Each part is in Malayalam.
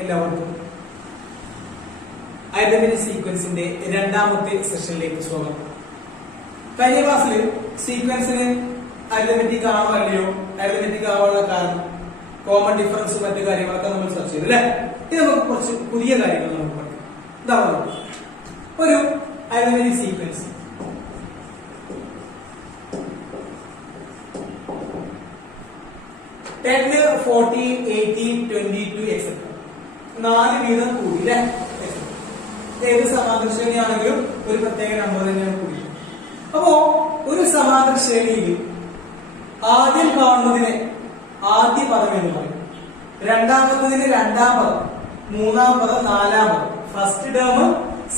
എല്ലാവർക്കും അരിതമെറ്റിക് സീക്വൻസിന്റെ രണ്ടാമത്തെ സെഷനിലേക്ക് സ്വാഗതം. കഴിഞ്ഞ ക്ലാസ്സിൽ സീക്വൻസിന് അരിതമെറ്റിക് ആണോ അല്ലയോ, അരിതമെറ്റിക് ആവാനുള്ള കാരണം, കോമൺ ഡിഫറൻസ്, മറ്റു കാര്യങ്ങളൊക്കെ നമ്മൾ ചർച്ച ചെയ്തു അല്ലെ. ഇത് നമുക്ക് കുറച്ച് പുതിയ കാര്യങ്ങൾ നമുക്ക് പഠിക്കാം. എന്താ ഒരു അരിതമെറ്റിക് സീക്വൻസ് 10, 14, 18, 22 etc. 4 വീതം കൂടി അല്ലെ. ഏത് സമാന്തര ശ്രേണിയാണെങ്കിലും ഒരു പ്രത്യേക നമ്പർ തന്നെയാണ് കൂടി. അപ്പോ ഒരു സമാന്തര ശ്രേണിയിൽ ആദ്യം കാണുന്നതിന് ആദ്യ പദം എന്ന് പറയും, രണ്ടാമത്തതിന് രണ്ടാം പദം, മൂന്നാം പദം, നാലാം പദം, first term,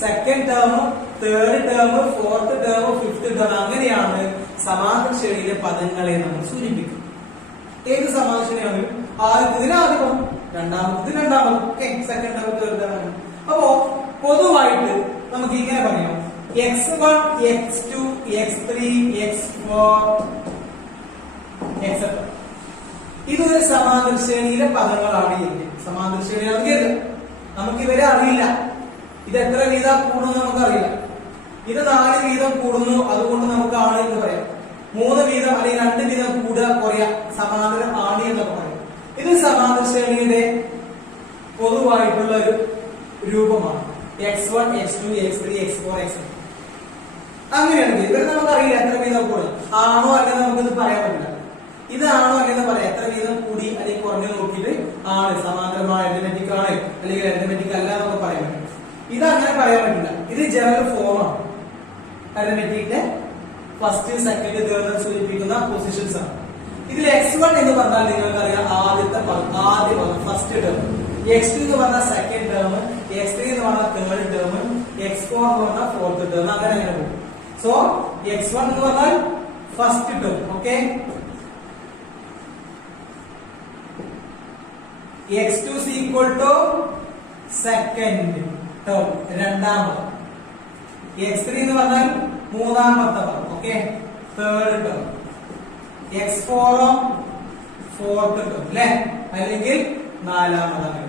second term, third term, fourth term, fifth term, അങ്ങനെയാണ് സമാന്തര ശ്രേണിയിലെ പദങ്ങളെ നമ്മൾ സൂചിപ്പിക്കുന്നത്. ഏത് സമാന്തര ശ്രേണിയാണെങ്കിലും ആദ്യത്തിന് ആദ്യ പദം, രണ്ടാമത്തതിന് രണ്ടാം പദം, സെക്കൻഡ് ടേം, തേർഡ് ടേം. അപ്പോ പൊതുവായിട്ട് നമുക്ക് ഇങ്ങനെ പറയാം: x1, x2, x3, x4 etc. ഇതൊരു സമാന്തര ശ്രേണിയിലെ പദങ്ങളാണ്. സമാന്തര ശ്രേണിയാണ് കേട്ടത്. നമുക്ക് ഇവരെ അറിയില്ല, ഇത് എത്ര വീതം കൂടുന്നു നമുക്കറിയില്ല. ഇത് 4 വീതം കൂടുന്നു, അതുകൊണ്ട് നമുക്ക് ആണ് എന്ന് പറയാം. 3 വീതം അല്ലെങ്കിൽ 2 വീതം കൂടുക കുറയാ, സമാന്തരം ആണ് എന്നൊക്കെ പറയും. ഇത് സമാന്തര ശ്രേണിയുടെ പൊതുവായിട്ടുള്ള ഒരു രൂപമാണ്. x1, x2, x3, x4 etc. അങ്ങനെയാണെങ്കിൽ ഇവരെ നമുക്കറിയില്ല എത്ര വീതം കൂടും, ആണോ അല്ലെങ്കിൽ നമുക്കിത് പറയാൻ പറ്റില്ല. ഇതാണോ അല്ലെങ്കിൽ പറയാം, എത്ര വീതം കൂടി അല്ലെങ്കിൽ കുറഞ്ഞു നോക്കിയിട്ട് ആണ് സമാന്തരമായ അരിതമെറ്റിക് ആണ് അല്ലെങ്കിൽ അരിതമെറ്റിക് അല്ല എന്നൊക്കെ പറയാൻ പറ്റില്ല. ഇത് അങ്ങനെ പറയാൻ പറ്റില്ല. ഇത് ജനറൽ ഫോമാണ്. അരിതമെറ്റിക്കിന്റെ ഫസ്റ്റ്, സെക്കൻഡ്, തേർഡ് സൂചിപ്പിക്കുന്ന പൊസിഷൻസ് ആണ്. ഇതിൽ x1 എന്ന് പറഞ്ഞാൽ നിങ്ങൾക്കറിയാം ആദ്യത്തെ പദം, ഫസ്റ്റ് ടേം. x2 എന്ന് പറഞ്ഞാൽ സെക്കൻഡ് ടേം, x3 എന്ന് പറഞ്ഞാൽ തേർഡ് ടേം, x4 എന്ന് പറഞ്ഞാൽ ഫോർത്ത് ടേം, അങ്ങനെ പോകും. സോ x1 എന്ന് പറഞ്ഞാൽ first term, okay. x2 is equal to second term, രണ്ടാമത്. x3 എന്ന് പറഞ്ഞാൽ മൂന്നാമത്തെ പദം, okay, third term. x4 fourth term അല്ലെ, അല്ലെങ്കിൽ നാലാമതാണ്.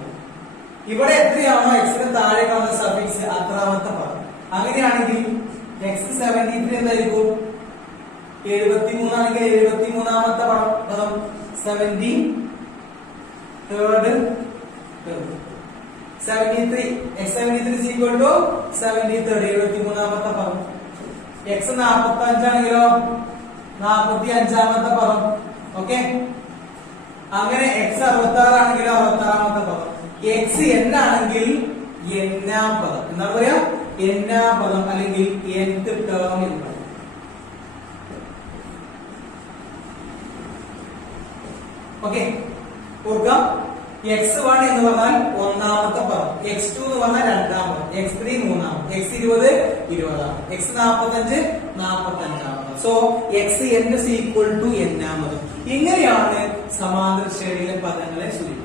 ഇവിടെ എത്രയാണോ എക്സിന് താഴെ കാണുന്ന സഫിക്സ് അത്രാമത്തെ പദം. അങ്ങനെയാണെങ്കിൽ x73 എന്തായിരിക്കും? 73 ആണെങ്കിൽ 73ാമത്തെ പദം, 70 third term. 73 x73 is equal to 73rd, 73ാമത്തെ പദം. x 45 ആണെങ്കിലോ 45ാമത്തെ പദം, ഓക്കെ. അങ്ങനെ x 66 ആണെങ്കിലോ 66ാമത്തെ പദം. x n ആണെങ്കിൽ n-ാം പദം. എന്താണ് പറയാ? n-ാം പദം അല്ലെങ്കിൽ nth ടേം എന്ന് പറയും. ഓക്കെ, ഓർക്കാം. x1 എന്ന് പറഞ്ഞാൽ ഒന്നാമത്തെ പദം, x2 എന്ന് പറഞ്ഞാൽ രണ്ടാം പദം, x3 മൂന്നാമത്, x20 20, x45 45. So xn is equal to n-ാമത്. ഇങ്ങനെയാണ് സമാന്തര ശ്രേണിയിലെ പദങ്ങളെ സൂചിപ്പിക്കുന്നത്.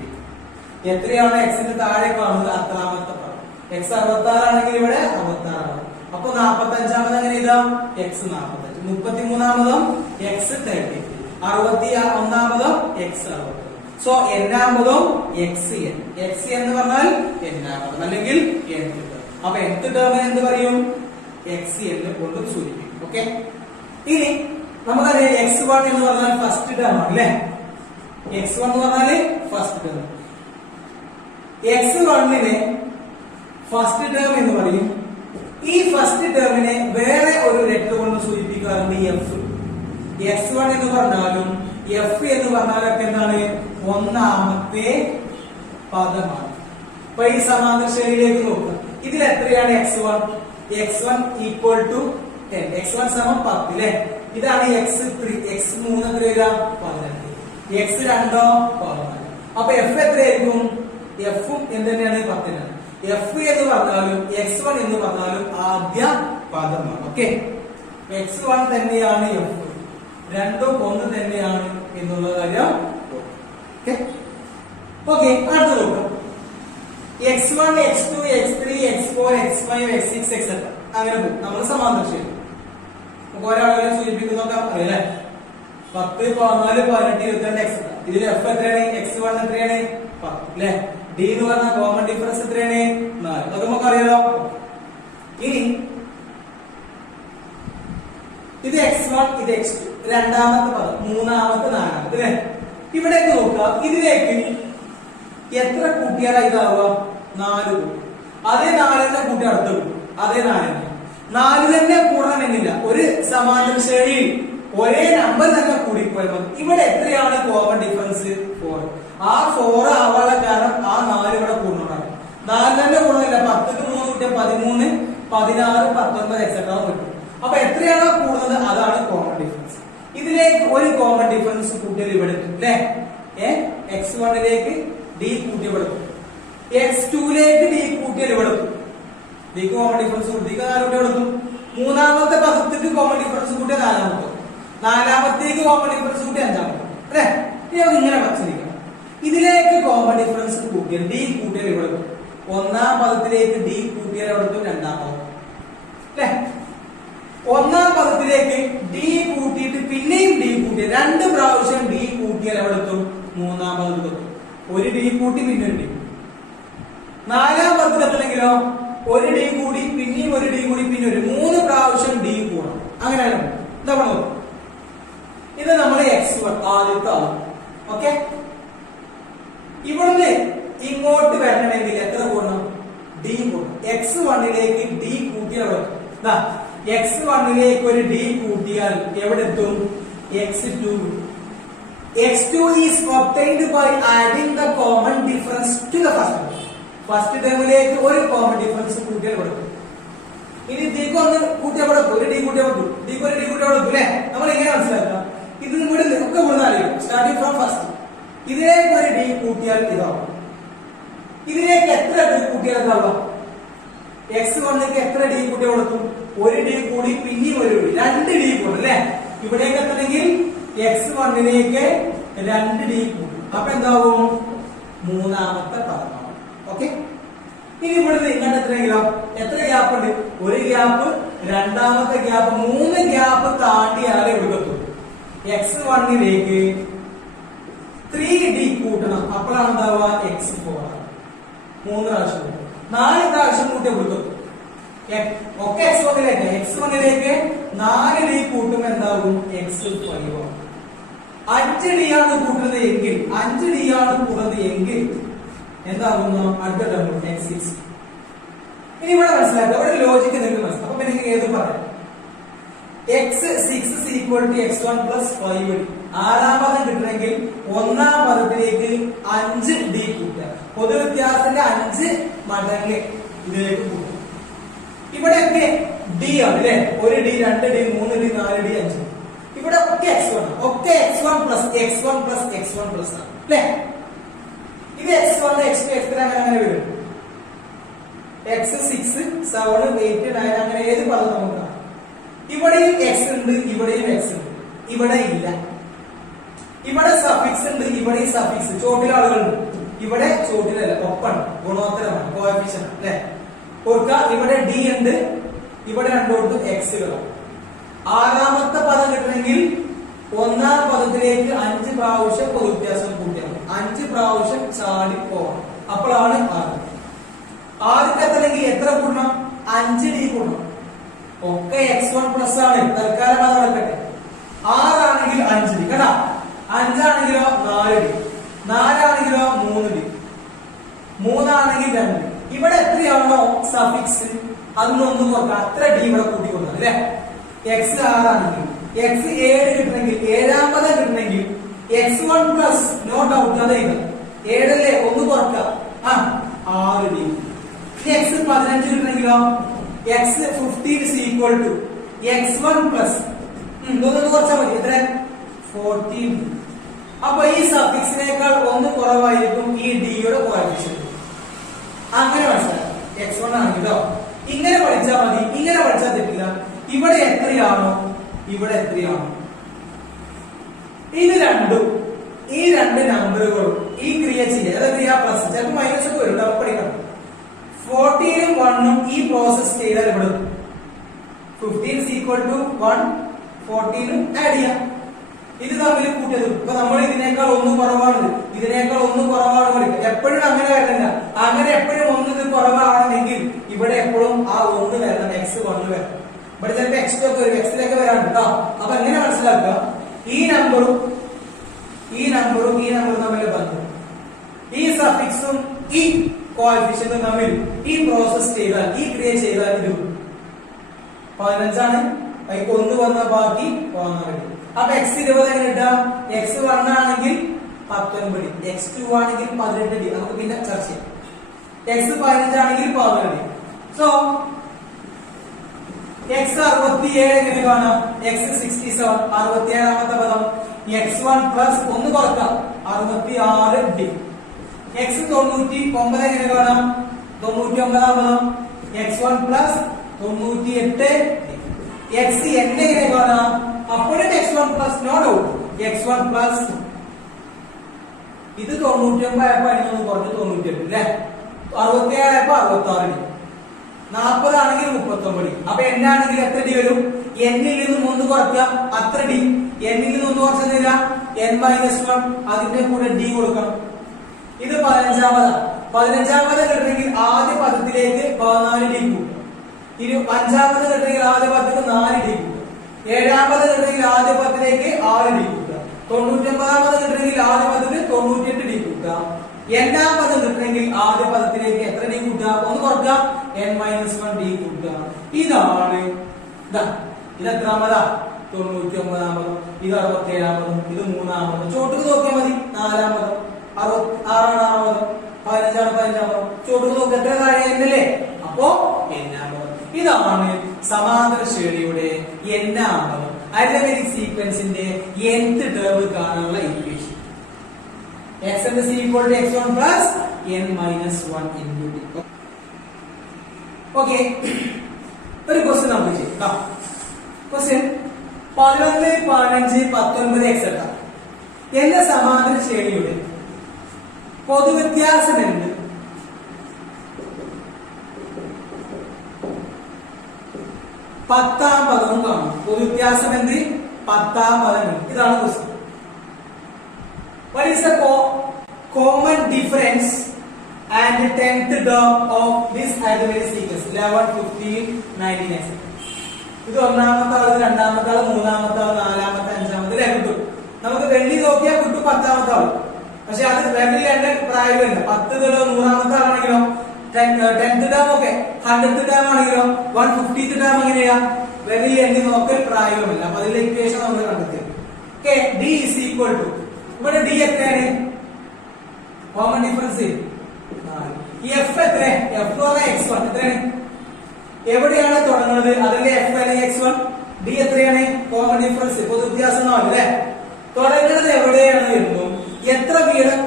എത്രയാണ് എക്സിന്റെ താഴെ കാണുന്നത് അത്രാമത്തെ പദം. x 66 ആണെങ്കിൽ ഇവിടെ 66. അപ്പൊ 45ാമത് എങ്ങനെ എഴുതാം? x 45, 33ാമതും x 33, 61ാമതും x 60. സോ n-ാമതും xn. xn എന്ന് പറഞ്ഞാൽ n-ാമത് അല്ലെങ്കിൽ nth ടേം. അപ്പൊ nth ടേമിനെ എന്ത് പറയും? xn കൊണ്ട് സൂചിപ്പിക്കും. ഓക്കെ, ഇനി നമുക്കറിയാം x1 എന്ന് പറഞ്ഞാൽ ഫസ്റ്റ് ടേം ആണ് അല്ലെ. x1 എന്ന് പറഞ്ഞാല് ഫസ്റ്റ് ടേം. x1നെ ഫസ്റ്റ് ടേം എന്ന് പറയും. ഈ ഫസ്റ്റ് ടേമിനെ വേറെ ഒരു ലെറ്റർ കൊണ്ട് സൂചിപ്പിക്കാറുണ്ട്, f. x1 എന്ന് പറഞ്ഞാലും f എന്ന് പറഞ്ഞാലൊക്കെ എന്താണ്? ഒന്നാമത്തെ പദമാണ്. അപ്പൊ ഈ സമാന്തര ശ്രേണിയിലേക്ക് നോക്കുക. ഇതിൽ എത്രയാണ് x1? x1 equal to 10. x1 സമം 10 അല്ലെ. ഇതാണ് x3. x3 എത്രയാ? 18. x2 14. അപ്പൊ f എത്രയായിരിക്കും? f എന്ത് തന്നെയാണ്? 10. f എന്ന് പറഞ്ഞാലും x1 എന്ന് പറഞ്ഞാലും ആദ്യ പദമാണ്. ഓക്കെ, x1 തന്നെയാണ് f, രണ്ടും ഒന്ന് തന്നെയാണ് എന്നുള്ള കാര്യം. ഓക്കെ, അടുത്ത നോക്കാം. x1, x2, x3, x4, x5, x6 etc. അങ്ങനെ പോകും. നമ്മൾ സമാന്തര ശ്രേണി ഒരാളെ സൂചിപ്പിക്കുന്നൊക്കെ അറിയില്ലേ? 10, 14, 18, 22 etc. ഇതിൽ f എത്രയാണ്? x1 എത്രയാണ്? 10 അല്ലെ. ഡി എന്ന് പറഞ്ഞ കോമൺ ഡിഫറൻസ് എത്രയാണ് 4. അതൊക്കെ നമുക്ക് അറിയാലോ. ഇനി ഇത് x1 ഇത് x2 രണ്ടാമത്തെ പദം മൂന്നാമത്തെ നാലാമത്തെ അല്ലേ. ഇവിടേക്ക് നോക്കുക. ഇതിലേക്ക് എത്ര കൂട്ടിയാലാ ഇതാവുക? 4 കൂട്ടും. അതേ 4 തന്നെ കൂട്ടി അടുത്ത് കൂട്ടും. അതേ 4 തന്നെ 4 തന്നെ കൂടണമെന്നില്ല. ഒരു സമാന്തര ശ്രേണിയിൽ ഒരേ നമ്പർ തന്നെ കൂടിപ്പോയാൽ മതി. ഇവിടെ എത്രയാണ് കോമൺ ഡിഫറൻസ്? 4. ആ 4 ആവാനുള്ള കാരണം ആ 4 ഇവിടെ കൂടണം. 4 തന്നെ കൂടണില്ല. 10ക്ക് 3 കൂട്ടിയാൽ 13, 16, 19 എക്സെട്രാ കിട്ടും. അപ്പൊ എത്രയാണോ കൂടുന്നത് അതാണ് കോമൺ ഡിഫറൻസ്. ഇതിലേക്ക് ഒരു കോമൺ ഡിഫറൻസ് കൂട്ടിയാൽ ഇവിടെ അല്ലെ. x1ലേക്ക് d കൂട്ടിയാൽ ഇവിടെ, x2ലേക്ക് d കൂട്ടിയാൽ ഇവിടെ ഡിക്ക് കോമൺ ഡിഫറൻസ് കൂട്ടിക്ക് 4 കൂട്ടി കൊടുക്കും. മൂന്നാമത്തെ പദത്തിക്ക് കോമൺ ഡിഫറൻസ് കൂട്ടിയാൽ 4 നാലാമത്തേക്ക് കോമൺ ഡിഫറൻസ് കൂട്ടി 5 അല്ലെ. ഇനി ഇങ്ങനെ വച്ചിരിക്കണം. ഇതിലേക്ക് കോമൺ ഡിഫറൻസ് കൂട്ടിയാൽ d കൂട്ടിയാൽ ഇവിടെ ഒന്നാം പദത്തിലേക്ക് d കൂട്ടിയാൽ അവിടെ രണ്ടാം പദം അല്ലെ. ഒന്നാം പദത്തിലേക്ക് d കൂട്ടിയിട്ട് പിന്നെയും d കൂട്ടിയ 2 പ്രാവശ്യം d കൂട്ടിയാൽ എവിടെ എത്തും? മൂന്നാം പദത്തിലെത്തും. ഒരു d കൂട്ടി പിന്നെ ഒരു d. നാലാം പദത്തിലെത്തണമെങ്കിലോ ഒരു d കൂടി പിന്നെയും ഒരു d കൂടി പിന്നെ ഒരു 3 പ്രാവശ്യം d കൂടണം. അങ്ങനെയാണ് നമ്മൾ ഇത് നമ്മൾ x1 ആദ്യത്തെ ആവും. ഓക്കെ. ഇവിടുന്ന് ഇങ്ങോട്ട് വരണമെങ്കിൽ എത്ര കൂടണം? d കൂടണം. x1ലേക്ക് d കൂട്ടിയാൽ എവിടെ എത്തും? x1ലേക്ക് ഒരു d കൂട്ടിയാൽ എവിടെ എത്തും? x2. x2 is obtained by adding the common difference to the first term. First ടേമിലേക്ക് ഒരു കോമൺ ഡിഫറൻസ് കൂട്ടിയാൽ കൊടുക്കും. ഇനി ഡിക്ക് ഒന്ന് കൂട്ടിയാൽ കൊടുക്കും. ഒരു d കൂട്ടിയാൽ കൊടുക്കും. ഡിക്ക് ഒരു d കൂട്ടിയാൽ കൊടുക്കും അല്ലെ. നമ്മൾ എങ്ങനെ മനസ്സിലാക്കാം? ഇത് ഇവിടെ ഒക്കെ കൂടുന്നാലും സ്റ്റാർട്ടിംഗ് ഫ്രം ഫസ്റ്റ് ഇതിലേക്ക് ഒരു d കൂട്ടിയാൽ ഇതാവും. ഇതിലേക്ക് എത്ര d കൂട്ടിയാൽ ഇതാവുക? x1ലേക്ക് എത്ര d കൂട്ടിയാൽ കൊടുക്കും? ഒരു d കൂടി പിന്നെയും ഒരു d 2 d കൂടും അല്ലെ. ഇവിടേക്ക് എത്തണമെങ്കിൽ x1ലേക്ക് 2 d കൂടും. അപ്പൊ എന്താവും? മൂന്നാമത്തെ പദമാവും. ഓക്കെ. ഇനി ഇവിടുന്ന് ഇങ്ങോട്ട് എത്രയെങ്കിലും എത്ര ഗ്യാപ്പ് ഉണ്ട്? ഒരു ഗ്യാപ്പ്, രണ്ടാമത്തെ ഗ്യാപ്പ്, 3 ഗ്യാപ്പ് താണ്ടിയാലേ ഇവിടെത്തും. x1ലേക്ക് 3d കൂട്ടണം. അപ്പോഴാണ് എന്താവുക? x4. 3 പ്രാവശ്യം 4 പ്രാവശ്യം കൂട്ടിയ ഇവിടെത്തും. ഒക്കെ x1ലേക്ക് 4d കൂട്ടും എന്താകും? x5. 5d ആണ് കൂട്ടുന്നത് എങ്കിൽ 5d ആണ് കൂടുന്നത് എങ്കിൽ എന്താകുന്നു? അടുത്ത ടേം x6. ഇനി ഇവിടെ മനസ്സിലാക്കുക. ഇവിടെ ലോജിക്ക് നിങ്ങൾക്ക് മനസ്സിലാവും. അപ്പൊ എനിക്ക് ഏത് പറയാം? x6 x1 5d. ആറാം പദം കിട്ടണമെങ്കിൽ ഒന്നാം പദത്തിലേക്ക് 5d കൂട്ടുക. പൊതുവ്യത്യാസത്തിന്റെ 5 മടങ്ങ് ഇതിലേക്ക് കൂട്ടുക. ഇവിടെയൊക്കെ d ആണ് അല്ലെ. ഒരു d, 2d, 3d, 4d, 5. ഇവിടെ ഒക്കെ x1 ഒക്കെ x1 ആണ് അല്ലെ. ഇത് x1 x2 x3 അങ്ങനെ വരും. x6 7 8 9 അങ്ങനെ ഏത് പദം നമുക്ക്. ഇവിടെയും x ഉണ്ട്, ഇവിടെയും x ഉണ്ട്, ഇവിടെ ഇല്ല. ഇവിടെ സഫിക്സ് ഉണ്ട്, ഇവിടെ സഫിക്സ്. ചോട്ടിലെ ആളുകളുണ്ട്, ഇവിടെ ചോട്ടിലല്ല, ഒപ്പാണ്, ഗുണോത്തരമാണ്, കോഎഫിഷ്യന്റ് അല്ലെ. ഓർക്കുക, ഇവിടെ d ഉണ്ട്, ഇവിടെ രണ്ടോടത്തും x കളാണ്. ആറാമത്തെ പദം കിട്ടണമെങ്കിൽ ഒന്നാം പദത്തിലേക്ക് 5 പ്രാവശ്യം പൊതുവ്യത്യാസം കൂട്ടിയാണ്. 5 പ്രാവശ്യം ചാടി പോകണം. അപ്പോഴാണ് 6. ആദ്യത്തെ എത്തണമെങ്കിൽ എത്ര കൂടണം? 5d കൂടണം. ഒക്കെ x1 പ്ലസ് ആണ്. തൽക്കാലം അത് നടക്കട്ടെ. 6 ആണെങ്കിൽ 5d കേട്ടാ. 5 ആണെങ്കിലോ 4d, 4 ആണെങ്കിലോ 3d, 3 ആണെങ്കിൽ 2d. ഇവിടെ എത്രയാണോ സഫിക്സ് അതൊന്നും നോക്കാം. അത്ര d ഇവിടെ കൂട്ടി കൊടുക്കണം അല്ലെ. x 6 ആണെങ്കിൽ x 7 കിട്ടണമെങ്കിൽ, ഏഴാമത് കിട്ടണമെങ്കിൽ x1 പ്ലസ് നോ ഡൗട്ട് അതെ 7 അല്ലേ, ഒന്ന് കുറക്കാം. 6d. x 15 കിട്ടണമെങ്കിലോ x 15 is equal to x1 plus ഇതൊന്ന് കുറച്ചാൽ മതി. എത്ര? 14. അപ്പൊ ഈ സഫിക്സിനേക്കാൾ ഒന്ന് കുറവായിരിക്കും ഈ ഡിയുടെ കോഎഫിഷ്യന്റ്. അങ്ങനെ മനസ്സിലാക്കാം. x1 ആണെങ്കിലോ ഇങ്ങനെ പഠിച്ചാൽ മതി. ഇങ്ങനെ പഠിച്ചാൽ തെറ്റില്ല. ഇവിടെ എത്രയാണോ ഇവിടെ എത്രയാണോ ഇത് രണ്ടും, ഈ 2 നമ്പറുകളും ഈ ക്രിയ ചെയ്യുക. അതായത് ക്രിയ പ്ലസ് ചിലപ്പോൾ മൈനസ് ഒക്കെ വരും, നമുക്ക് പഠിക്കണം. 14ഉം 1ഉം ഈ പ്രോസസ് ചെയ്താൽ ഇവിടെ 15 is equal to 1, 14ഉം ആഡ് ചെയ്യാം. ഇത് തമ്മിൽ കൂട്ടിയത്. ഇപ്പൊ നമ്മൾ ഇതിനേക്കാൾ ഒന്ന് കുറവാണ്, ഇതിനേക്കാൾ ഒന്ന് കുറവാണ് വിളിക്കുക. എപ്പോഴും അങ്ങനെ വരണില്ല. അങ്ങനെ എപ്പോഴും ഒന്ന് ഇത് കുറവാണെങ്കിൽ ഇവിടെ എപ്പോഴും ആ ഒന്ന് വരണം, x1 വരണം. ഇവിടെ ചിലപ്പോ x2 ഒക്കെ വരും, x-ലേക്ക് വരാണ് കേട്ടോ. അപ്പൊ എങ്ങനെ മനസ്സിലാക്കുക? ഈ നമ്പറും ഈ നമ്പറും തമ്മിൽ ബന്ധം, ഈ സഫിക്സും ഈ കോഎഫിഷ്യന്റും തമ്മിൽ ഈ പ്രോസസ് ചെയ്താൽ, ഈ ക്രിയ ചെയ്താൽ ഇത് 15 അതിക്ക് ഒന്ന് വന്ന ബാക്കി 14. അപ്പൊ x20 എങ്ങനെ കിട്ടാം? x1 ആണെങ്കിൽ 19, x2 ആണെങ്കിൽ 18. നമുക്ക് പിന്നെ ചർച്ച ചെയ്യാം. x15 ആണെങ്കിൽ 14. സോ x67 എങ്ങനെ കാണാം? x67 67ാമത്തെ പദം x1 പ്ലസ് ഒന്ന് കുറക്കാം 66d. x99 എങ്ങനെ കാണാം? 99ാം പദം x1 പ്ലസ് 98d. x എങ്ങനെ കാണാം? അപ്പോഴും x1 plus no doubt x1 plus ഇത് 99 ആയപ്പോ അതിനൊന്ന് കുറഞ്ഞു 98 അല്ലേ? 67 ആയപ്പോ 66d. 40 ആണെങ്കിൽ 39. അപ്പൊ n ആണെങ്കിൽ എത്ര ഡി വരും? n ൽ നിന്നും ഒന്ന് കുറയ്ക്കുക, അത്ര ഡി. n ൽ നിന്ന് ഒന്ന് കുറച്ചെന്നില്ല n-1, അതിന്റെ കൂടെ d കൊടുക്കണം. ഇത് 15ാമത് കിട്ടണമെങ്കിൽ ആദ്യ പദത്തിലേക്ക് 14d കൂട്ടുക. 5ാമത് കിട്ടണമെങ്കിൽ ആദ്യ പദത്തിന് 4d കൂട്ടുക. 7ാമത് കിട്ടണമെങ്കിൽ ആദ്യ പദത്തിലേക്ക് 6d കൂട്ടുക. 99ാമത് കിട്ടണമെങ്കിൽ ആദ്യ പദത്തിന് 98d കൂട്ടുക. n-ാം പദം കിട്ടണമെങ്കിൽ ആദ്യ പദത്തിലേക്ക് എത്ര ഡി കൂട്ടുക? ഒന്ന് കുറക്കുക, n-1d കൂട്ടുക. ഇതാണ് ഇത് എത്രാമതാ? 99ാം പദം. ഇത് 67ാം പദം. ഇത് 3ാം പദം. ചോട്ടുക്ക് നോക്കിയാൽ മതി. 4ാം പദം. 6ാം പദം. 15ാം പദം. ചോട്ടുക്ക് നോക്കുക, എത്ര താഴെ എന്നല്ലേ? അപ്പോ n-ാം പദം. ഇതാണ് സമാന്തര ശ്രേണിയുടെ n-ാം പദം, അരിതമെറ്റിക് സീക്വൻസിന്റെ nth ടേം കാണാനുള്ള equation. x and c equal to x1 plus n-1 into d. Okay. ഒരു ക്വസ്റ്റ്യൻ നമുക്ക് ചെയ്യാം. ക്വസ്റ്റ്യൻ 11, 15, 19 എക്സെട്ര എന്ന സമാന്തര ശ്രേണിയുടെ പൊതുവ്യത്യാസം എന്ത്? പത്താം പദവും കാണും. പൊതുവ്യത്യാസം എന്ത്? 10ാം പദം. ഇതാണ് question. What is the common difference and 10th term of this arithmetic sequence 11, 15, 19, etc. ഇത് ഒന്നാമത്തെ ആള്, രണ്ടാമത്തെ ആള്, മൂന്നാമത്തെ ആള്, നാലാമത്തെ, അഞ്ചാമത്തെ കിട്ടും. നമുക്ക് വെള്ളി നോക്കിയാൽ കിട്ടും 10ാമത്തെ ആള്. പക്ഷെ അത് വെള്ളി എന്റെ പ്രായമില്ല. 10 100ാമത്തെ ആളാണെങ്കിലോ 10th ടേം ഒക്കെ 100th ടേം ആണെങ്കിലോ 150th ടേം എങ്ങനെയാ? വെള്ളി എണ്ണി നോക്കൽ പ്രായമില്ല. അപ്പൊ അതിന്റെ ഇക്വേഷൻ നമ്മൾ കണ്ടെത്തി. Okay, d is equal to ഇവിടെ d എത്രയാണ്? കോമൺ ഡിഫറൻസ് f എത്ര? f x1 എത്രയാണ്? എവിടെയാണ് തുടങ്ങുന്നത്? അതല്ലേ f അല്ലെങ്കിൽ x1. d എത്രയാണ്? കോമൺ ഡിഫറൻസ്, പൊതുവ്യത്യാസം അല്ലേ? തുടങ്ങുന്നത് എവിടെയാണ് വരുന്നു? എത്ര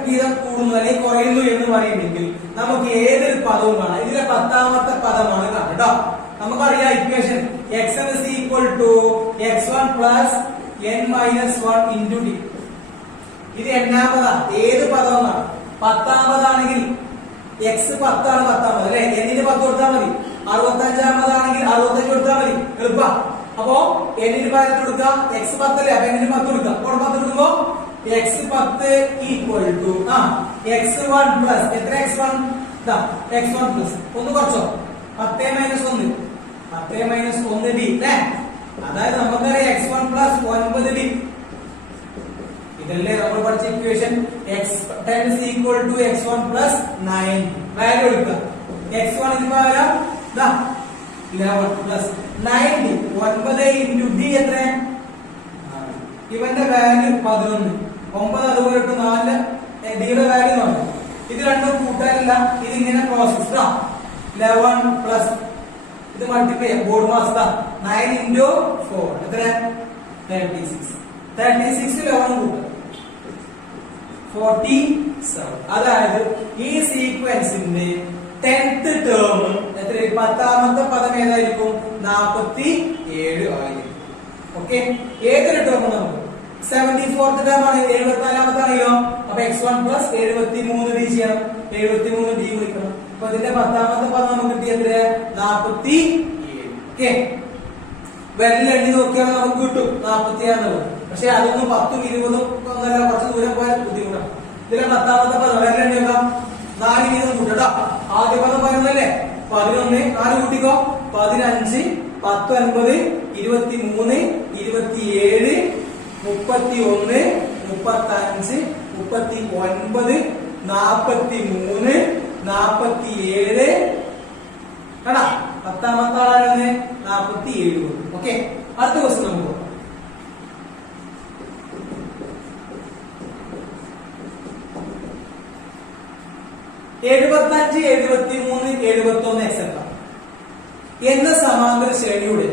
വീതം കൂടുന്നു അല്ലെങ്കിൽ കുറയുന്നു എന്ന് പറയുമെങ്കിൽ നമുക്ക് ഏതൊരു പദവും കാണാം. ഇതിലെ 10ാമത്തെ പദമാണ് കാണട്ടോ. നമുക്കറിയാം equation x is equal to x1 plus n-1 into d. ഇത് n-ാം പദം. ഏത് പദമാണ്? 10ാമതാണെങ്കിൽ x 10 ആണ് 10ാമത് അല്ലെ? n-ന് 10 കൊടുത്താൽ മതി. 65ാമതാണെങ്കിൽ 65 കൊടുത്താൽ മതി. എളുപ്പ. അപ്പോ n-ന് 10 കൊടുക്കാം, x 10 അല്ലേ? അപ്പൊ n-ന് 10 കൊടുക്കാം. അപ്പോൾ 10 കൊടുക്കുമ്പോ x 10 equal to x1 plus എത്ര? x1 x1 plus ഒന്ന് കുറച്ചോ 10 - 1 10 - 1d അല്ലേ? അതായത് നമുക്കറിയാം x1 plus 9d. ഇതല്ലേ നമ്മൾ പഠിച്ച equation. x10 is equal to x1 plus 9. Value എടുക്കുക. x1 ന് പകരം 11 plus 9d. 9 into d എത്ര? ഇവന്റെ വാല്യൂ 11. 9 അതുപോലെ 4 d യുടെ വാല്യൂ ആണ്. ഇത് രണ്ടും കൂട്ടാനില്ല. ഇതിങ്ങനെ പ്രോസസ് 11 plus ഇത് മൾട്ടിപ്ലൈ ചെയ്യാം. ബോർഡ് മാസ് 9 into 4 എത്ര? 36. 36 11 കൂട്ടുക 47. അതായത് ഈ സീക്വൻസിന്റെ 10th ടേം എത്ര? 10ാമത്തെ പദം ഏതായിരിക്കും? 47 ആയിരിക്കും. ഓക്കെ, ഏതൊരു ടേം നമുക്ക് 74th ടേം ആണ്. 74ാമത്തെ ആണെങ്കിലോ അപ്പൊ x1 plus 73d ചെയ്യണം. 73d വിളിക്കണം. അപ്പൊ ഇതിന്റെ 10ാമത്തെ പദം നമുക്ക് കിട്ടിയ എത്ര? 47. ഓക്കെ, വെള്ളിൽ എണ്ണി നോക്കിയാൽ നമുക്ക് കിട്ടും 46. പക്ഷെ അതൊന്നും 10ഉം 20ഉം ഒന്നല്ല, കുറച്ച് ദൂരം പോയാൽ ബുദ്ധിമുട്ടാണ്. ഇതിലെ 10ാമത്തെ പദം വരല്ലേ നോക്കാം. 4 വീതം കൂട്ടട്ടോ. ആദ്യ പദം പറയുന്നല്ലേ 11, 4 കൂട്ടിക്കോ 15, 10, 9, 23, 27, 31, 35, 39, 43, 47. കണ്ടാ 10ാമത്തെ ആളാണ് 47. ഓക്കെ, അടുത്ത ക്വസ്റ്റ്യൻ നമുക്ക് നോക്കാം. എഴുപത്തഞ്ച്, 73, 71 എക്സെട്ര എന്ന സമാന്തര ശ്രേണിയുടെ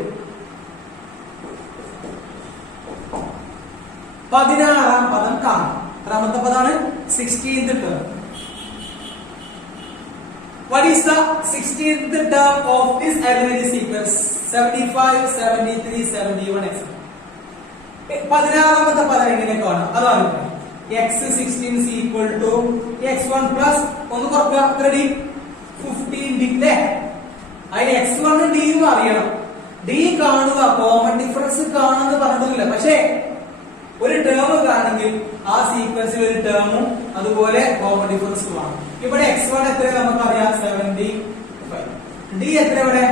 16ാം പദം കാണാം. എത്രാമത്തെ പദമാണ്? 16th term. What is the 16th term of this arithmetic sequence? 75, 73, 71 etc. 16ാമത്തെ പദം എങ്ങനെ കാണാം? അതാണ് x16 is equal to x1 plus ഒന്ന് കുറക്കുക എത്ര d? 15d അല്ലേ? അതിന് x1 d എന്ന് അറിയണം. d കാണുക, കോമൺ ഡിഫറൻസ് കാണുന്നത് പറഞ്ഞിട്ടില്ല. പക്ഷേ ഒരു ടേം കാണുമെങ്കിൽ ആ സീക്വൻസിൽ ഒരു ടേമും അതുപോലെ കോമൺ ഡിഫറൻസ് കാണും. ഇവിടെ x1 എത്ര നമുക്കറിയാം? 75. d എത്ര ഇവിടെ?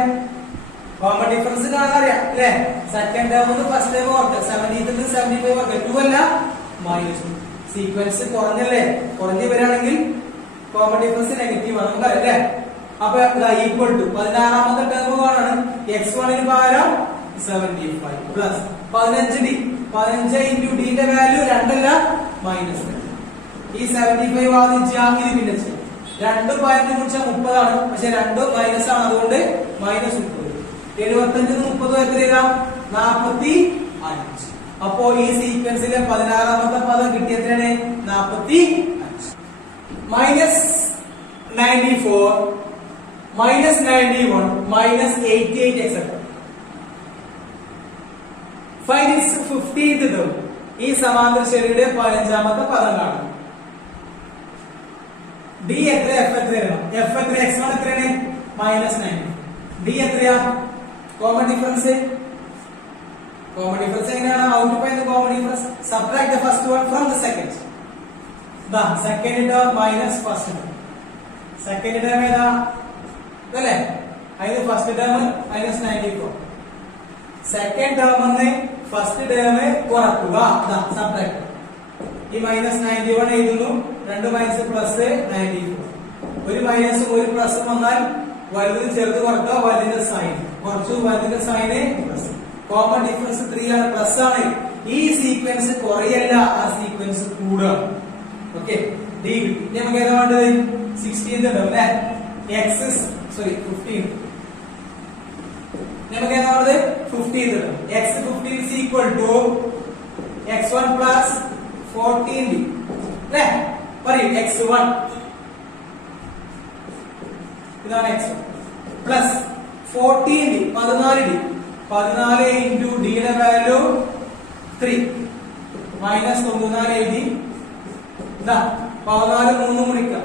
കോമൺ ഡിഫറൻസ് കാണാൻ അറിയാം അല്ലേ? സെക്കൻഡ് ടേം ഫസ്റ്റ് ടേം ഓർക്കുക. 70 75 ഓർക്കുക. 2 അല്ല -2. സീക്വൻസ് കുറഞ്ഞല്ലേ? കുറഞ്ഞു വരികയാണെങ്കിൽ കോമൺ ഡിഫറൻസ് നെഗറ്റീവ് ആണ് നമുക്കറിയാം അല്ലേ? അപ്പൊ ഈക്വൽ ടു 16ാമത്തെ ടേം കാണാണ്. x1 ന് പകരം 75 പ്ലസ് 15d. 15 into d ന്റെ വാല്യൂ 2 അല്ല -2. ഈ 75 വാദിച്ചാൽ ഇത് പിന്നെ 2 പോയിന്റ് കുറിച്ചാൽ 30 ആണ്. പക്ഷെ 2 മൈനസ് ആണ്, അതുകൊണ്ട് -30. 75 30 എത്ര എഴുതാം? 45. അപ്പോ ഈ സീക്വൻസിലെ 16ാമത്തെ പദം കിട്ടിയത്രയാണ് 45. -94, -91, -88 etc. Find its 15th term. ഈ സമാന്തര ശ്രേണിയുടെ 15ാമത്തെ പദം കാണും. d എത്ര? f എത്രയാണ്? f എത്ര? x1 എത്രയാണ്? -9. d എത്രയാ? Common difference. കോമൺ ഡിഫറൻസ് എങ്ങനെയാണ്? how to find the common difference? Subtract the first one from the second. the second term minus first term. second term ഏതാ? ഇതല്ലേ? അതിന് ഫസ്റ്റ് ടേം -94. സെക്കൻഡ് ടേം എന്ന് ഫസ്റ്റ് ടേം കുറക്കുക. സബ്ട്രാക്ട്. ഈ -91 എഴുതുന്നു. 2 മൈനസ് പ്ലസ് 94. ഒരു മൈനസും ഒരു പ്ലസും വന്നാൽ വലുത് ചെറുത് കുറക്കുക. വലുതിന്റെ സൈൻ കുറച്ചു, വലുതിന്റെ സൈന് പ്ലസ്. കോമൺ ഡിഫറൻസ് 3 ആണ്, പ്ലസ് ആണ്. ഈ സീക്വൻസ് കുറയല്ല, ആ സീക്വൻസ് കൂടുക. ഓക്കെ, ഡി കിട്ടി. നമുക്ക് ഏതാ വേണ്ടത്? 16th ടേം അല്ലേ? 15. നമുക്ക് ഏതാ വേണ്ടത്? 15th term. x15 is equal to x1 plus 14d അല്ലേ? പറയൂ. x1 ഇതാണ് x1 plus 14d 14d. 14 into d യുടെ വാല്യൂ 3 മൈനസ് 94 എഴുതി. 14 3 ഗുണിക്കാം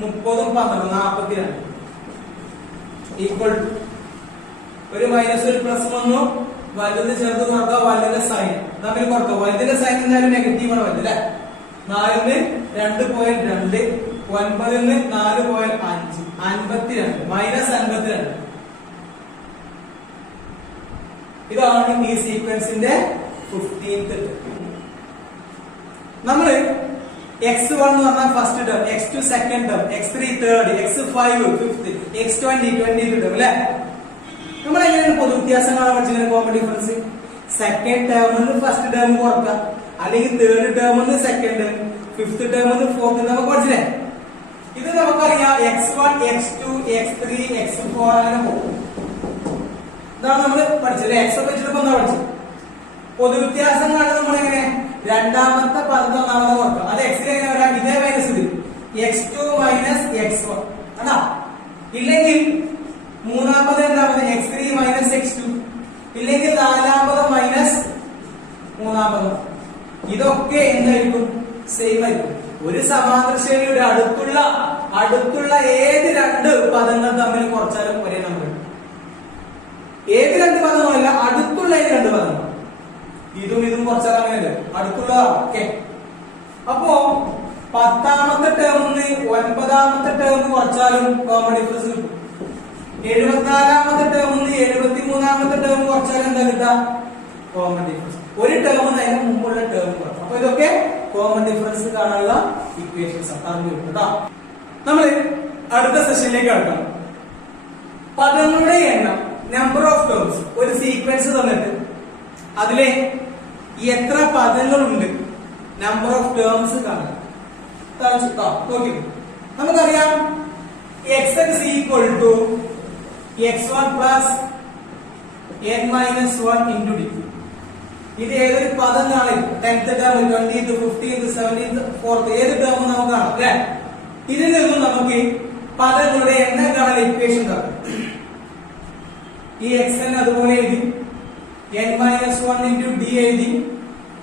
30 12 42 ഈക്വൽ ടു ഒരു മൈനസ് ഒരു പ്ലസ് വന്നു. വലുത് ചെറുത് കുറക്കുക, വലുതിന്റെ സൈൻ തമ്മിൽ കുറക്കുക. വലുതിന്റെ സൈൻ എന്തായാലും നെഗറ്റീവ് ആണ് വലുത് അല്ലെ? 4ന് 2.2, 9ന് 4.5, 52 -52. ഇതാണ് ഈ സീക്വൻസിന്റെ 15th ടേം. നമ്മള് x1 എന്ന് പറഞ്ഞാൽ first term, x2 second term, x3 third, x5 fifth, x20 20th term അല്ലെ? നമ്മൾ എങ്ങനെയാണ് പൊതു വ്യത്യാസം കാണാൻ പഠിച്ചത്? Common difference. സെക്കൻഡ് ടേമിന് ഫസ്റ്റ് ടേം കുറക്കുക, അല്ലെങ്കിൽ തേർഡ് ടേമിന് സെക്കൻഡ്, ഫിഫ്ത് ടേമിന് ഫോർത്ത് നമുക്ക് പഠിച്ചില്ലേ? ഇത് നമുക്കറിയാം. x1 x2 x3 x4 അങ്ങനെ പോകും. ഇതാണ് നമ്മൾ പഠിച്ചത്. x ഒക്കെ വെച്ചിട്ട് എന്താ പഠിച്ചത്? പൊതു വ്യത്യാസം കാണുന്നത് നമ്മളെങ്ങനെ? രണ്ടാമത്തെ പദം ഒന്നാമത് കുറക്കാം. അത് x എങ്ങനെ വരാം? ഇതേ മൈനസ് ഇത് x2 മൈനസ് x1 ആണോ? ഇല്ലെങ്കിൽ മൂന്നാമത് എന്താമത് x3 മൈനസ് x2, ഇല്ലെങ്കിൽ നാലാമത് മൈനസ് മൂന്നാമത്. ഇതൊക്കെ എന്തായിരിക്കും? സെയിം ആയിരിക്കും. ഒരു സമാന്തര ശ്രേണിയുടെ അടുത്തുള്ള ഏത് രണ്ട് പദങ്ങൾ തമ്മിൽ കുറച്ചാലും ഒരേ നമ്പർ. ഏത് രണ്ട് പദങ്ങളല്ല, അടുത്തുള്ള ഏത് രണ്ട് പദങ്ങൾ. ഇതും ഇതും കുറച്ചാൽ അങ്ങനെയല്ലേ അടുത്തുള്ളതാ. ഓക്കെ, അപ്പോ 10ാമത്തെ ടേമിന്ന് 9ാമത്തെ ടേം കുറച്ചാലും കോമൺ ഡിഫറൻസ് കിട്ടും. 74ാമത്തെ ടേമിന്ന് 73ാമത്തെ ടേം കുറച്ചാലും എന്താ കിട്ടുക? Common difference. ഒരു ടേമിന്ന് അതിന് മുമ്പുള്ള ടേം കുറച്ച്. അപ്പൊ ഇതൊക്കെ കോമൺ ഡിഫറൻസ് കാണാനുള്ള ഇക്വേഷൻസ് ആണ് കേട്ടോ. നമ്മൾ അടുത്ത സെഷനിലേക്ക് കടക്കാം. പദങ്ങളുടെ എണ്ണം, നമ്പർ ഓഫ് ടേംസ്, ഒരു സീക്വൻസ് തന്നിട്ട് അതിലെ എത്ര പദങ്ങളുണ്ട്, നമ്പർ ഓഫ് ടേംസ് കാണാം. നോക്കി നമുക്കറിയാം xn is equal to x1 plus n minus 1 into d. ഇത് ഏതൊരു പദം കാണും? 10th term, 20th, 15th, 17th, 4th ഏത് ടേം നമുക്ക് കാണാം അല്ലെ? ഇതിൽ നിന്നും നമുക്ക് പദങ്ങളുടെ എണ്ണം കാണാൻ ഇക്വേഷൻ കാണാം. ഈ xn അതുപോലെ എഴുതി, n minus 1 into d എഴുതി,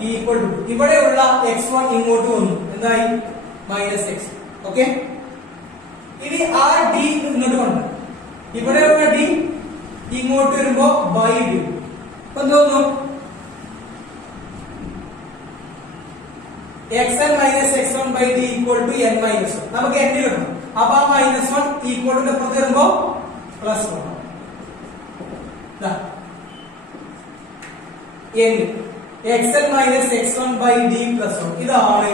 ഈക്വൽ ടു ഇവിടെയുള്ള x1 ഇങ്ങോട്ട് വന്നു, എന്തായി? Minus x. ഓക്കെ, ഇനി ആ d ഇങ്ങോട്ട് വന്നു, ഇവിടെയുള്ള d ഇങ്ങോട്ട് വരുമ്പോ ബൈ d. അപ്പൊ എന്തോന്നു? xn minus x1 by d equal to n minus 1. നമുക്ക് n കിട്ടും. അപ്പൊ ആ മൈനസ് 1 ഈക്വൽ ടു എപ്പുറത്ത് വരുമ്പോ plus 1. n xn minus x1 by d plus 1. ഇതാണ്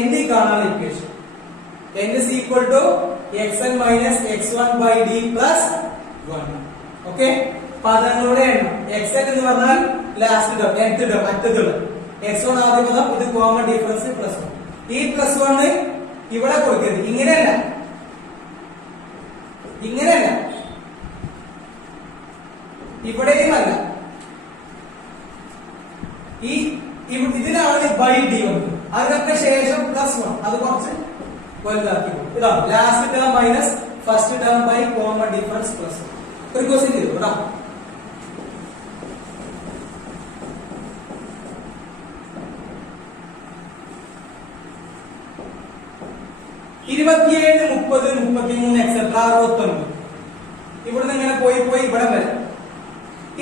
n കാണാനുള്ള equation. n is equal to xn minus x1 by d plus 1. Okay, പദങ്ങളുടെ എണ്ണം. xn എന്ന് പറഞ്ഞാൽ ലാസ്റ്റ് ടേം, nth ടേം, അടുത്ത ടേം. x1 ആദ്യ പദം, ഇത് കോമൺ ഡിഫറൻസ് പ്ലസ് 1. ഈ പ്ലസ് 1 ഇവിടെ കൊടുക്കരുത്, ഇങ്ങനെയല്ല, ഇങ്ങനെയല്ല, ഇവിടെയും അല്ല, ഈ ഇതിലാണ് ബൈ ഡി വന്നത്. അതിനൊക്കെ ശേഷം പ്ലസ് 1, അത് കുറച്ച് വലുതാക്കി. ഇതാ last term minus first term by common difference plus 1. ഒരു ക്വസ്റ്റ്യൻ ചെയ്തു കേട്ടോ. ഇരുപത്തിയേഴ്, 30, 33 എക്സെട്ര 69. ഇവിടുന്ന് ഇങ്ങനെ പോയി പോയി ഇവിടെ വരെ.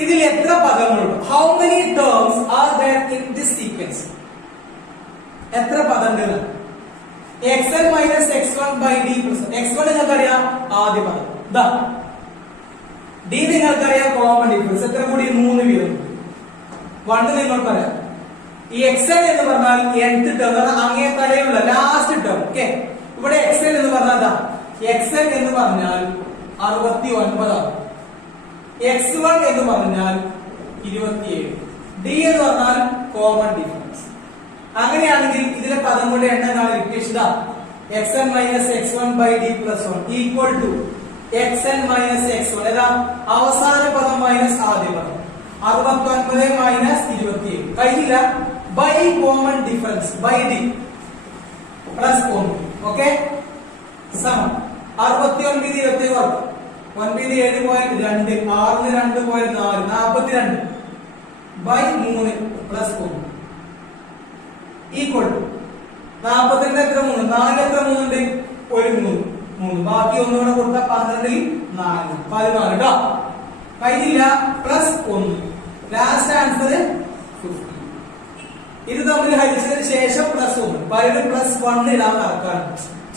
ഇതിൽ എത്ര പദങ്ങളുണ്ട്? How many terms R there in this sequence? എത്ര പദങ്ങൾ? xn minus x1 by d plus x1 നിങ്ങൾക്കറിയാം ആദ്യ പദം, ദാ d നിങ്ങൾക്കറിയാം കോമൺ ഡിഫറൻസ്, എത്ര കൂടി? 3 വീതം. 1 നിങ്ങൾക്കറിയാം. ഈ xn എന്ന് പറഞ്ഞാൽ nth ടേം, അങ്ങേ തലയുള്ള ലാസ്റ്റ് ടേം. ഓക്കെ, ഇവിടെ xn എന്ന് പറഞ്ഞാൽ xn എന്ന് പറഞ്ഞാൽ 69 ആണ്. x1 എന്ന് പറഞ്ഞാൽ 27, d എന്ന് പറഞ്ഞാൽ കോമൺ ഡിഫറൻസ്. അങ്ങനെയാണെങ്കിൽ ഇതിലെ പദങ്ങളുടെ എണ്ണം കാണാൻ equation xn minus x1 by d plus 1 equal to xn minus x1. ഏതാ? അവസാന പദം മൈനസ് ആദ്യ പദം. 69 മൈനസ് 27 കഴിയില്ല. By common difference by d plus 1. Okay, സമം 69 27 കുറക്കും. 9 7 പോയാൽ 2, 6 2 പോയാൽ 4, 42 ബൈ 3 പ്ലസ് 1 ഈക്വൽ ടു 42 എത്ര? 3. 4 എത്ര? 3 ഉണ്ട്, ഒരു 3. ബാക്കി ഒന്നുകൂടെ കൊടുത്താൽ 12 4 14 കേട്ടോ. കഴിഞ്ഞില്ല, പ്ലസ് 1. Last answer 50. ഇത് തമ്മിൽ ഹരിച്ചതിന് ശേഷം പ്ലസ് 1, പലരും പ്ലസ് 1 ഇടാൻ നടക്കാണ്.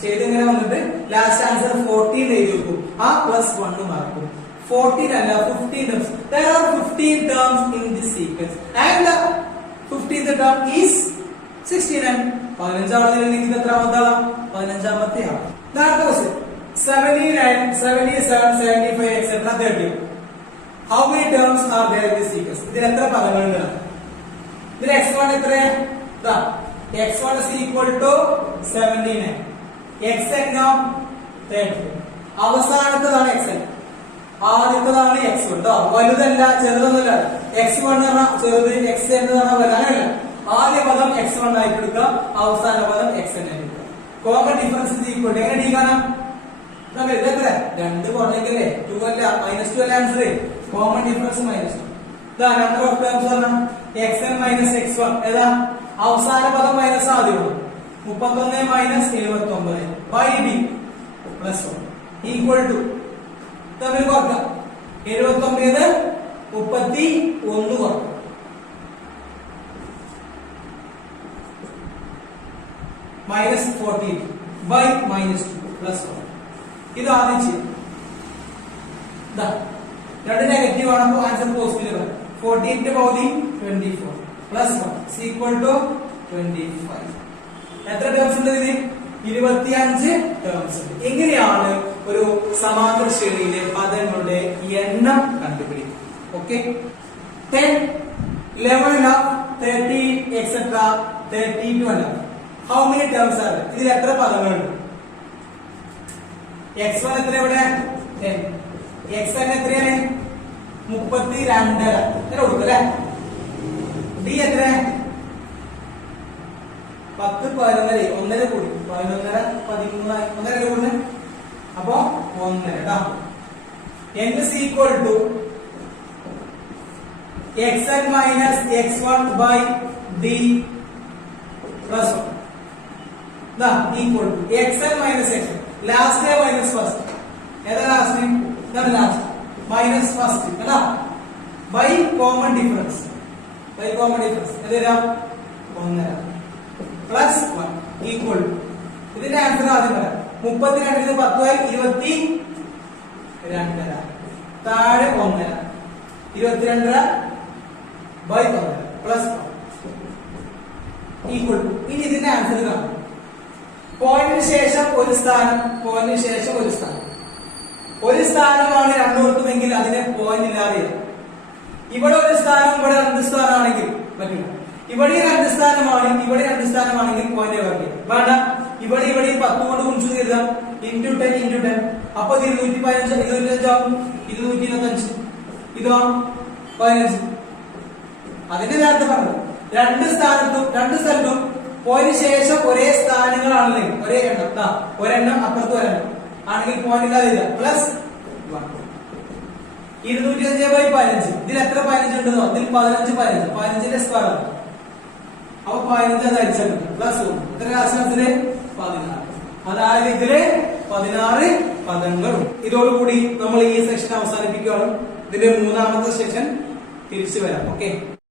ചെയ്തിങ്ങനെ വന്നിട്ട് ലാസ്റ്റ് ആൻസർ 14 എഴുതി വെക്കും. ആ പ്ലസ് 1 മാർക്കും. 14 അല്ല, 15 terms. There are 15 terms in this sequence and the 15th term is 69. 15ാമതിൽ എത്രാമത്തെ ആളാ? 15ാമത്തെ ആളാ. അടുത്ത question 79, 77, 75 etc. 30. How many terms are there in this sequence? ഇതിൽ എത്ര പദങ്ങളുണ്ട്? ഇതിൽ x1 എത്രയാ? x1 is equal to 79. xn 30. അവസാനത്തേതാണ് xn, ആദ്യത്തേതാണ് x1 കേട്ടോ. വലുതല്ല, ചെറുതൊന്നുമല്ല. x1 ചെറുത്, xn വലുതല്ല. ആദ്യ പദം x1 ആയിട്ട് എടുക്കുക, അവസാന പദം xn ആയിട്ട് എടുക്കുക. കോമൺ ഡിഫറൻസ് ഈക്വൽ ടു എങ്ങനെ ഡി കാണാം? ഇതെത്ര? 2 കുറഞ്ഞെങ്കിലേ 2 അല്ല, -2 അല്ല answer. Common difference -2. Number of terms പറഞ്ഞാൽ xn മൈനസ് x1 ഏതാ? അവസാന പദം മൈനസ് ആദ്യ പദം. 31 minus 79 by d plus 1 equal to തമ്മിൽ കുറക്കാം. 79 31 കുറക്കും. -14 by -2 plus 1. ഇത് ആദ്യം ചെയ്യും. രണ്ട് നെഗറ്റീവ് ആണപ്പോ ആൻസർ പോസിറ്റീവ് ആണ്. 48 പകുതി 24 plus 1 is equal to 25. എത്ര ടേംസ് ഉണ്ട് ഇതിൽ? 25 ടേംസ് ഉണ്ട്. എങ്ങനെയാണ് ഒരു സമാന്തര ശ്രേണിയിലെ പദങ്ങളുടെ എണ്ണം കണ്ടുപിടിക്കുക? Okay, 10, 11, 13, etc. 32 and how many terms are there? ഇതിൽ എത്ര പദങ്ങളുണ്ട്? x1 എത്ര ഇവിടെ? 10. xn എത്രയാണ്? 32. എത്ര കൊടുക്കും അല്ലേ? d എത്ര? 10, 11, 1 കൂടി 11, 13, 1 കൂടി അപ്പോ 1 കേട്ടോ. n is equal to xn minus x1 by d plus 1. Equal to xn minus x1. Last day minus first. ഏതാ ലാസ്റ്റ്? ഇതാണ് ലാസ്റ്റ്. മൈനസ് ഫസ്റ്റ് കേട്ടോ. By common difference. ഏതാ? 1 പ്ലസ് 1 ഈക്വൽ ടു. ഇതിന്റെ ആൻസർ ആദ്യം പറയാം. 32 10 22. താഴെ 1 22 ബൈ 1 പ്ലസ് 1 ഈക്വൽ ടു. ഇനി ഇതിന്റെ ആൻസർ കാണാം. പോയിന്റിന് ശേഷം ഒരു സ്ഥാനം, ഒരു സ്ഥാനമാണ് രണ്ടോർത്തുമെങ്കിൽ അതിനെ പോയിന്റ് ഇല്ലാതെ. ഇവിടെ ഒരു സ്ഥാനം, ഇവിടെ 2 സ്ഥാനമാണെങ്കിൽ പറ്റില്ല. ഇവിടെ 2 സ്ഥാനമാണെങ്കിൽ പോയിന്റ് വേണ്ട. ഇവിടെ 10 കൊണ്ട് ഗുണിച്ചു എഴുതാം. ഇൻറ്റു 10. അപ്പൊ 215, 225 ആവും. 225. ഇതോ 15. അതിന്റെ നേരത്തെ പറഞ്ഞു, രണ്ട് സ്ഥലത്തും പോയിന്റ് ശേഷം ഒരേ സ്ഥാനങ്ങളാണെങ്കിൽ ഒരേ എണ്ണം, ഒരെണ്ണം അപ്പുറത്ത് ഒരെണ്ണം ആണെങ്കിൽ പോയിന്റ് ഇല്ലാതില്ല. പ്ലസ് 205/15. ഇതിൽ എത്ര 15 ഉണ്ടെന്നോ? ഇതിൽ 15. 15ന്റെ സ്ക്വയർ ആണ്. അപ്പൊ 15 അത് അടിച്ചിട്ടുണ്ട്. പ്ലസ് 1 എത്ര രാശിന്? 16. അതായത് ഇതില് 16 പദങ്ങളും. ഇതോടുകൂടി നമ്മൾ ഈ സെക്ഷൻ അവസാനിപ്പിക്കുകയാണ്. ഇതിന്റെ മൂന്നാമത്തെ സെക്ഷൻ തിരിച്ചു വരാം. ഓക്കെ.